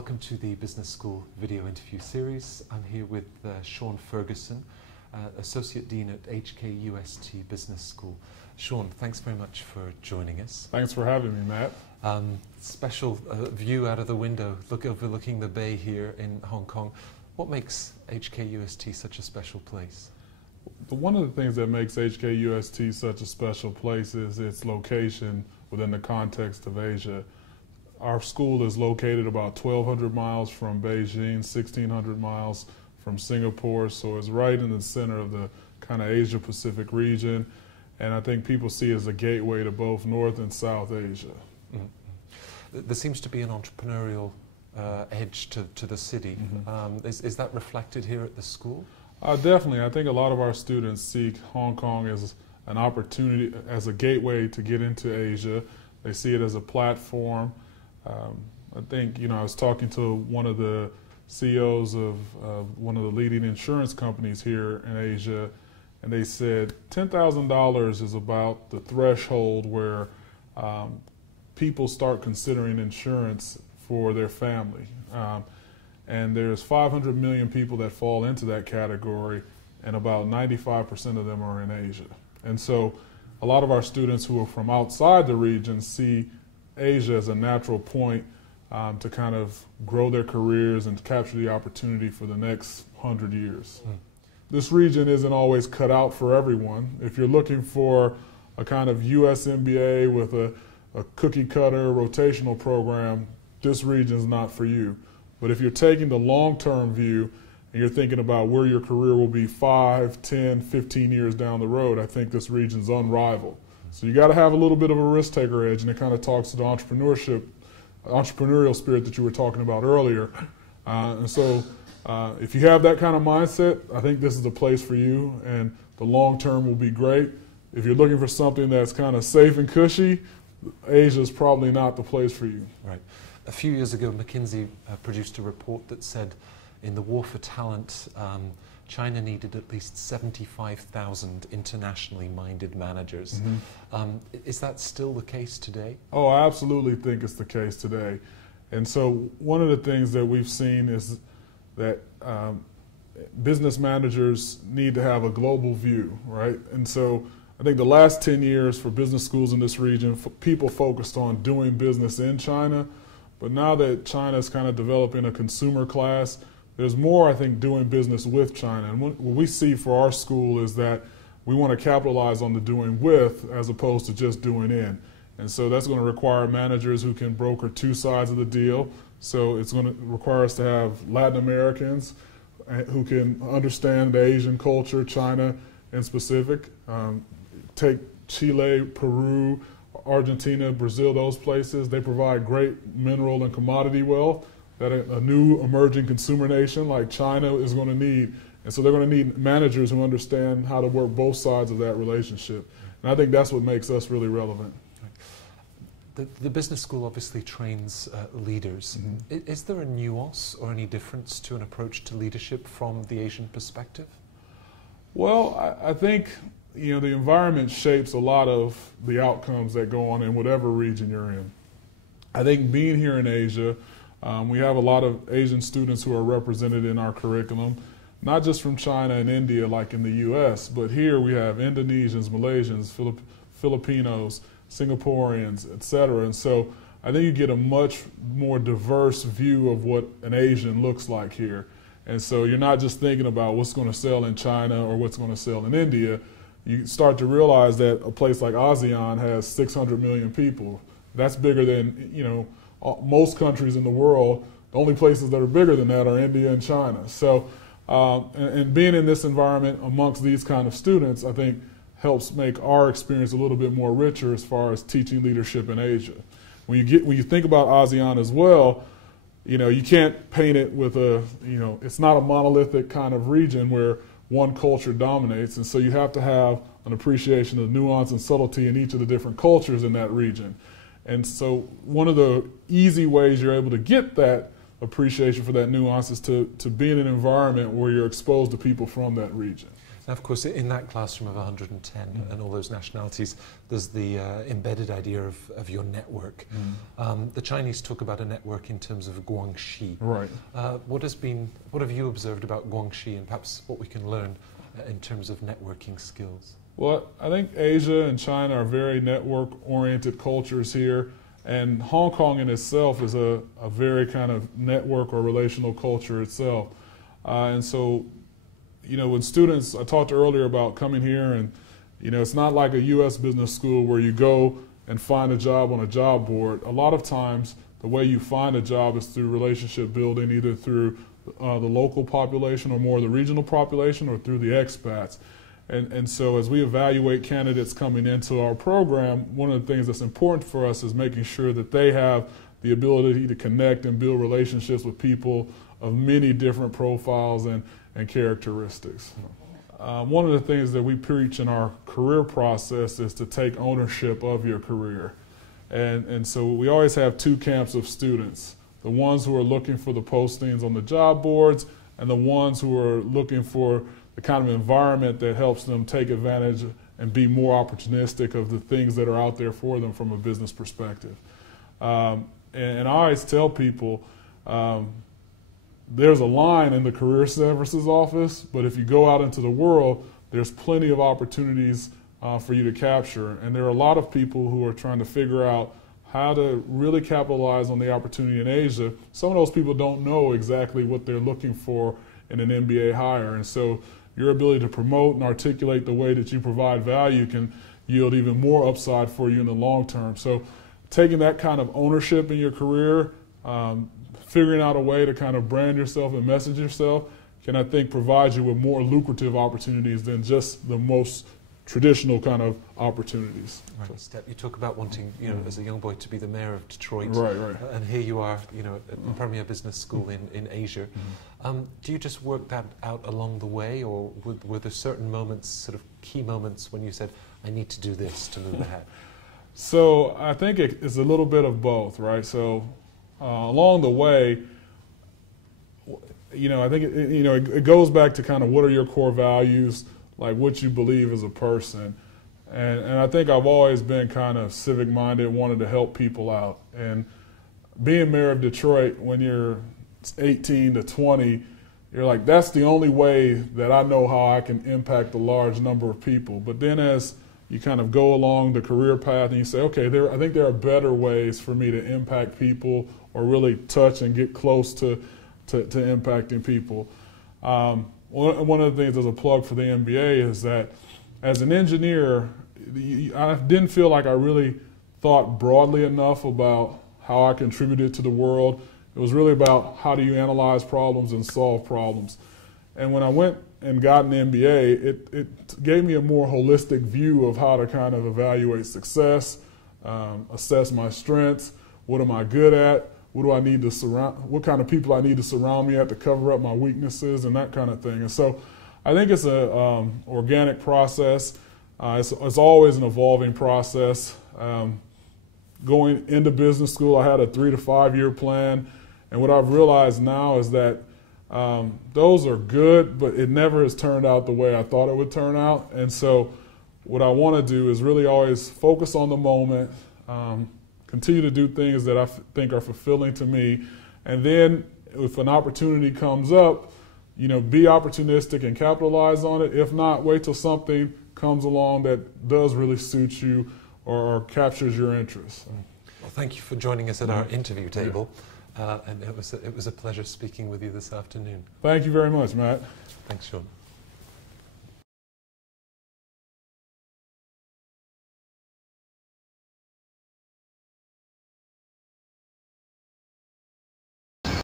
Welcome to the Business School video interview series. I'm here with Sean Ferguson, Associate Dean at HKUST Business School. Sean, thanks very much for joining us. Thanks for having me, Matt. Special view out of the window, overlooking the bay here in Hong Kong. What makes HKUST such a special place? One of the things that makes HKUST such a special place is its location within the context of Asia. Our school is located about 1,200 miles from Beijing, 1,600 miles from Singapore, so it's right in the center of the kind of Asia-Pacific region, and I think people see it as a gateway to both North and South Asia. Mm-hmm. There seems to be an entrepreneurial edge to the city. Mm-hmm. Is that reflected here at the school? Definitely. I think a lot of our students see Hong Kong as an opportunity, as a gateway to get into Asia. They see it as a platform. I think, I was talking to one of the CEOs of one of the leading insurance companies here in Asia, and they said $10,000 is about the threshold where people start considering insurance for their family. And there's 500 million people that fall into that category, and about 95% of them are in Asia. And so a lot of our students who are from outside the region see Asia as a natural point to kind of grow their careers and capture the opportunity for the next 100 years. This region isn't always cut out for everyone. If you're looking for a kind of US MBA with a cookie cutter rotational program, this region is not for you. But if you're taking the long-term view and you're thinking about where your career will be 5, 10, 15 years down the road, I think this region's unrivaled. So you got to have a little bit of a risk-taker edge, and it kind of talks to the entrepreneurial spirit that you were talking about earlier. And so if you have that kind of mindset, I think this is the place for you, and the long term will be great. If you're looking for something that's kind of safe and cushy, Asia is probably not the place for you. Right. A few years ago, McKinsey produced a report that said in the war for talent, China needed at least 75,000 internationally minded managers. Mm-hmm. Is that still the case today? Oh, I absolutely think it's the case today. And so one of the things that we've seen is that business managers need to have a global view, right? And so I think the last 10 years for business schools in this region, people focused on doing business in China. But now that China is kind of developing a consumer class, there's more, I think, doing business with China. And what we see for our school is that we want to capitalize on the doing with as opposed to just doing in. And so that's going to require managers who can broker two sides of the deal. So it's going to require us to have Latin Americans who can understand the Asian culture, China in specific. Take Chile, Peru, Argentina, Brazil, those places. They provide great mineral and commodity wealth that a new emerging consumer nation like China is going to need. And so they're going to need managers who understand how to work both sides of that relationship. And I think that's what makes us really relevant. The business school obviously trains leaders. Mm-hmm. Is there a nuance or any difference to an approach to leadership from the Asian perspective? Well, I think the environment shapes a lot of the outcomes that go on in whatever region you're in. I think being here in Asia, we have a lot of Asian students who are represented in our curriculum, not just from China and India like in the US, but here we have Indonesians, Malaysians, Filipinos, Singaporeans, etc. And so I think you get a much more diverse view of what an Asian looks like here. And so you're not just thinking about what's going to sell in China or what's going to sell in India. You start to realize that a place like ASEAN has 600 million people. That's bigger than, most countries in the world. The only places that are bigger than that are India and China. So, and being in this environment amongst these kind of students, I think helps make our experience a little bit more richer as far as teaching leadership in Asia. When you think about ASEAN as well, you can't paint it with it's not a monolithic kind of region where one culture dominates, and so you have to have an appreciation of nuance and subtlety in each of the different cultures in that region. And so one of the easy ways you're able to get that appreciation for that nuance is to be in an environment where you're exposed to people from that region. Now, of course, in that classroom of 110 and all those nationalities, there's the embedded idea of your network. The Chinese talk about a network in terms of guangxi. Right. What have you observed about guangxi, and perhaps what we can learn in terms of networking skills? Well, I think Asia and China are very network-oriented cultures here, and Hong Kong in itself is a very kind of network or relational culture itself. And so, you know, when students, I talked earlier about coming here, and, you know, it's not like a U.S. business school where you go and find a job on a job board. A lot of times, the way you find a job is through relationship building, either through the local population or more the regional population, or through the expats. And so as we evaluate candidates coming into our program, one of the things that's important for us is making sure that they have the ability to connect and build relationships with people of many different profiles and characteristics. One of the things that we preach in our career process is to take ownership of your career. And so we always have two camps of students: the ones who are looking for the postings on the job boards, and the ones who are looking for the kind of environment that helps them take advantage and be more opportunistic of the things that are out there for them from a business perspective. And I always tell people, there's a line in the career services office, but if you go out into the world, there's plenty of opportunities for you to capture. And there are a lot of people who are trying to figure out how to really capitalize on the opportunity in Asia. Some of those people don't know exactly what they're looking for in an MBA hire. And so your ability to promote and articulate the way that you provide value can yield even more upside for you in the long term. So taking that kind of ownership in your career, figuring out a way to kind of brand yourself and message yourself can, I think, provide you with more lucrative opportunities than just the most traditional kind of opportunities. Right. Step, you talk about wanting, you know, as a young boy to be the mayor of Detroit. Right, right. And here you are, you know, at the premier business school in Asia. Do you just work that out along the way, or were there certain moments, sort of key moments, when you said, I need to do this to move ahead? So I think it's a little bit of both, right? So along the way, you know, I think it goes back to kind of what are your core values, like what you believe as a person. And I think I've always been kind of civic-minded, wanted to help people out. And being mayor of Detroit, when you're 18 to 20, you're like, that's the only way that I know how I can impact a large number of people. But then as you kind of go along the career path and you say, okay, I think there are better ways for me to impact people or really touch and get close to impacting people. One of the things as a plug for the MBA is that as an engineer, I didn't feel like I really thought broadly enough about how I contributed to the world. It was really about how do you analyze problems and solve problems. And when I went and got an MBA, it gave me a more holistic view of how to kind of evaluate success, assess my strengths, what am I good at, what kind of people I need to surround me at to cover up my weaknesses and that kind of thing. And so I think it's an organic process. It's always an evolving process. Going into business school, I had a 3 to 5 year plan. And what I've realized now is that those are good, but it never has turned out the way I thought it would turn out. And so what I want to do is really always focus on the moment, continue to do things that I think are fulfilling to me, and then if an opportunity comes up, you know, be opportunistic and capitalize on it. If not, wait till something comes along that does really suit you or captures your interest. Well, thank you for joining us at our interview table, and it was a pleasure speaking with you this afternoon. Thank you very much, Matt. Thanks, Sean.